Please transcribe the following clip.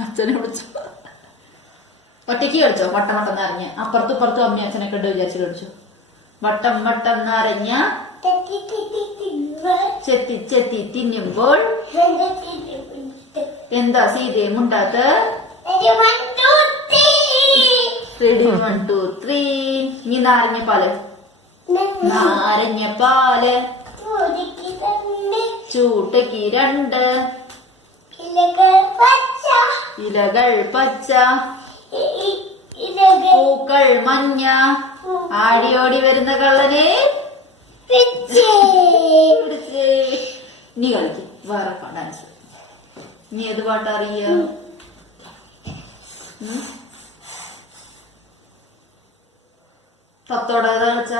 അച്ഛനെ വിളിച്ചോ? ഒറ്റയ്ക്ക് കളിച്ചോ? വട്ടം വട്ടം നിറഞ്ഞ അപ്പുറത്തും ഇപ്പുറത്തും അമ്മ അച്ഛനൊക്കെ ഉണ്ട് വിചാരിച്ചു കളിച്ചു. വട്ടം വട്ടം നിറഞ്ഞ ചെത്തി ചെത്തി തിന്നുമ്പോൾ എന്താ സീതയെ മുണ്ടാത്ത? റെഡി 1 2 3. ഇനി നാരങ്ങ പാല്. നാരങ്ങ പാല് ചൂട്ടയ്ക്ക് 2. ഇലകൾ പച്ച പൂക്കൾ മഞ്ഞ. ആടിയോടി വരുന്ന കള്ളനെ നീ കളിക്ക്. വേറെ ഡാൻസ്. നീ ഏത് പാട്ടറിയ? പത്തോടെ കളിച്ച